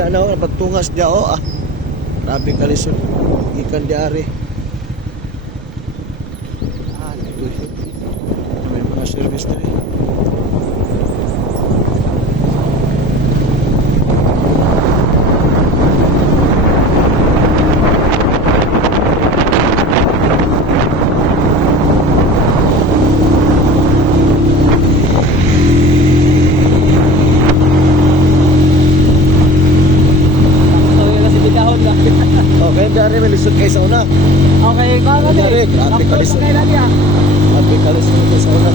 diyan na pagtungas diya oh ah. Grabe ka lisod. Ikan diari. Ah, ito. May mga service na rin. Okay, diari may lisod kayo sa una. Okay, kaya Diari, grabe ka lisod. kailan niya? Grabe ka lisod kayo sa una.